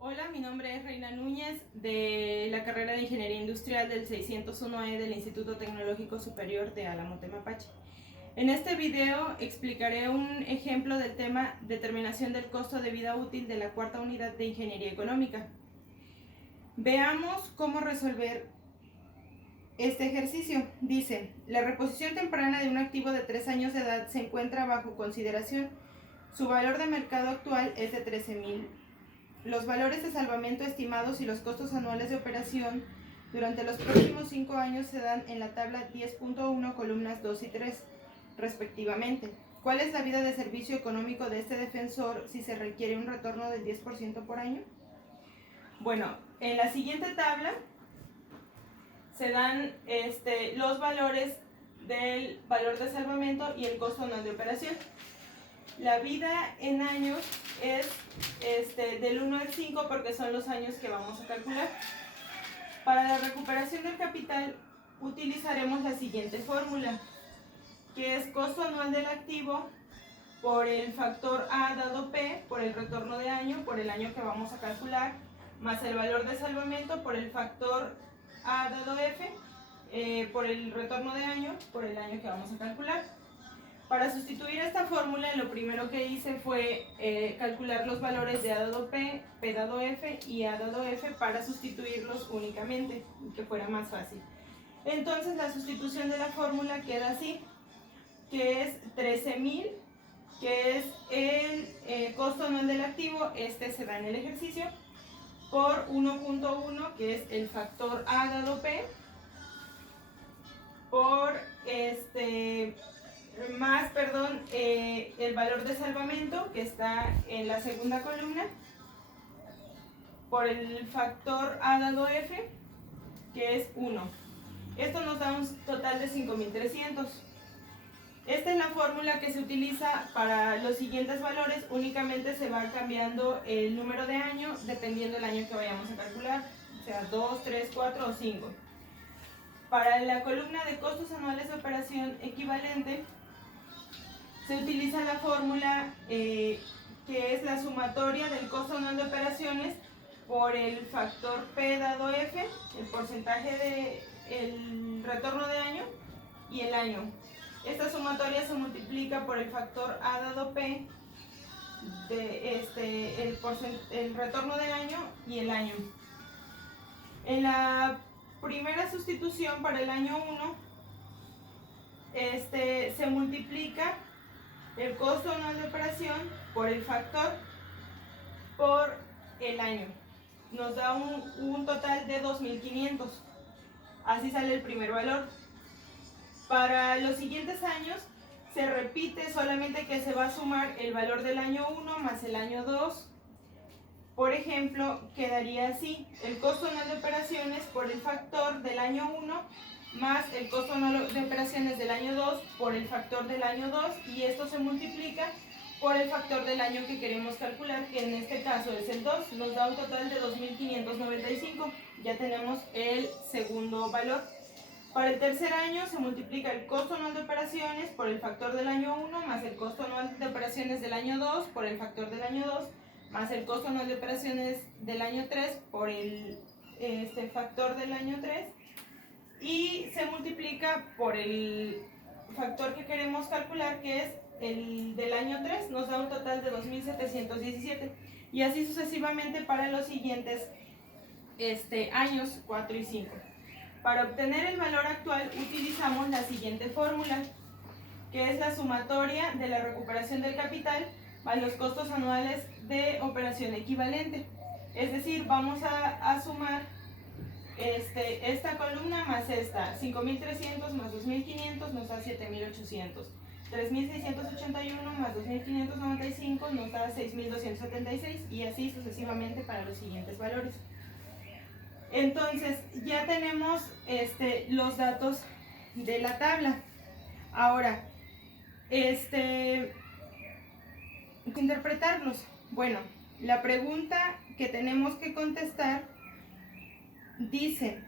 Hola, mi nombre es Reina Núñez de la carrera de Ingeniería Industrial del 601E del Instituto Tecnológico Superior de Álamo, Temapache. En este video explicaré un ejemplo del tema determinación del costo de vida útil de la cuarta unidad de Ingeniería Económica. Veamos cómo resolver este ejercicio. Dice, la reposición temprana de un activo de 3 años de edad se encuentra bajo consideración. Su valor de mercado actual es de 13,000. Los valores de salvamento estimados y los costos anuales de operación durante los próximos 5 años se dan en la tabla 10.1, columnas 2 y 3, respectivamente. ¿Cuál es la vida de servicio económico de este defensor si se requiere un retorno del 10% por año? Bueno, en la siguiente tabla se dan los valores del valor de salvamento y el costo anual de operación. La vida en años es del 1 al 5 porque son los años que vamos a calcular. Para la recuperación del capital utilizaremos la siguiente fórmula, que es costo anual del activo por el factor A dado P por el retorno de año, por el año que vamos a calcular, más el valor de salvamento por el factor A dado F por el retorno de año, por el año que vamos a calcular. Para sustituir esta fórmula, lo primero que hice fue calcular los valores de A dado P, P dado F y A dado F para sustituirlos únicamente y que fuera más fácil. Entonces la sustitución de la fórmula queda así, que es 13,000, que es el costo anual del activo, se da en el ejercicio, por 1.1, que es el factor A dado P, por el valor de salvamento que está en la segunda columna, por el factor A dado F, que es 1. Esto nos da un total de 5,300. Esta es la fórmula que se utiliza para los siguientes valores. Únicamente se va cambiando el número de año dependiendo del año que vayamos a calcular, o sea 2, 3, 4 o 5. Para la columna de costos anuales de operación equivalente se utiliza la fórmula que es la sumatoria del costo anual de operaciones por el factor P dado F, el porcentaje del retorno de año y el año. Esta sumatoria se multiplica por el factor A dado P, el retorno de año y el año. En la primera sustitución para el año 1, se multiplica el costo anual de operación por el factor por el año. Nos da un total de 2,500. Así sale el primer valor. Para los siguientes años se repite, solamente que se va a sumar el valor del año 1 más el año 2. Por ejemplo, quedaría así: el costo anual de operaciones por el factor del año 1 más el costo anual de operaciones del año 2 por el factor del año 2, y esto se multiplica por el factor del año que queremos calcular, que en este caso es el 2, nos da un total de 2,595. Ya tenemos el segundo valor. Para el tercer año se multiplica el costo anual de operaciones por el factor del año 1 más el costo anual de operaciones del año 2 por el factor del año 2 más el costo anual de operaciones del año 3 por el factor del año 3, y se multiplica por el factor que queremos calcular, que es el del año 3, nos da un total de 2,717, y así sucesivamente para los siguientes años 4 y 5. Para obtener el valor actual utilizamos la siguiente fórmula, que es la sumatoria de la recuperación del capital más los costos anuales de operación equivalente. Es decir, vamos a sumar esta columna más esta, 5,300 más 2,500 nos da 7,800. 3,681 más 2,595 nos da 6,276, y así sucesivamente para los siguientes valores. Entonces ya tenemos los datos de la tabla. Ahora, interpretarlos. Bueno, la pregunta que tenemos que contestar dice: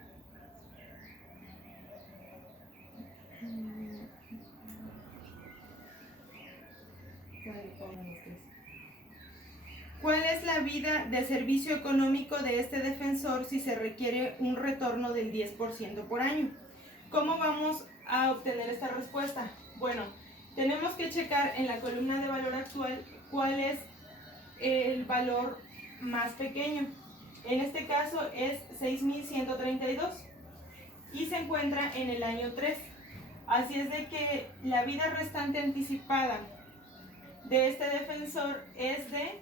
¿Cuál es la vida de servicio económico de este defensor si se requiere un retorno del 10% por año? ¿Cómo vamos a obtener esta respuesta? Bueno, tenemos que checar en la columna de valor actual cuál es el valor más pequeño. En este caso es 6.132 y se encuentra en el año 3. Así es de que la vida restante anticipada de este defensor es de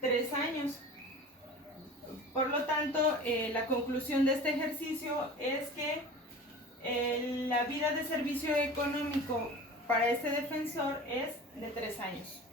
3 años. Por lo tanto, la conclusión de este ejercicio es que la vida de servicio económico para este defensor es de 3 años.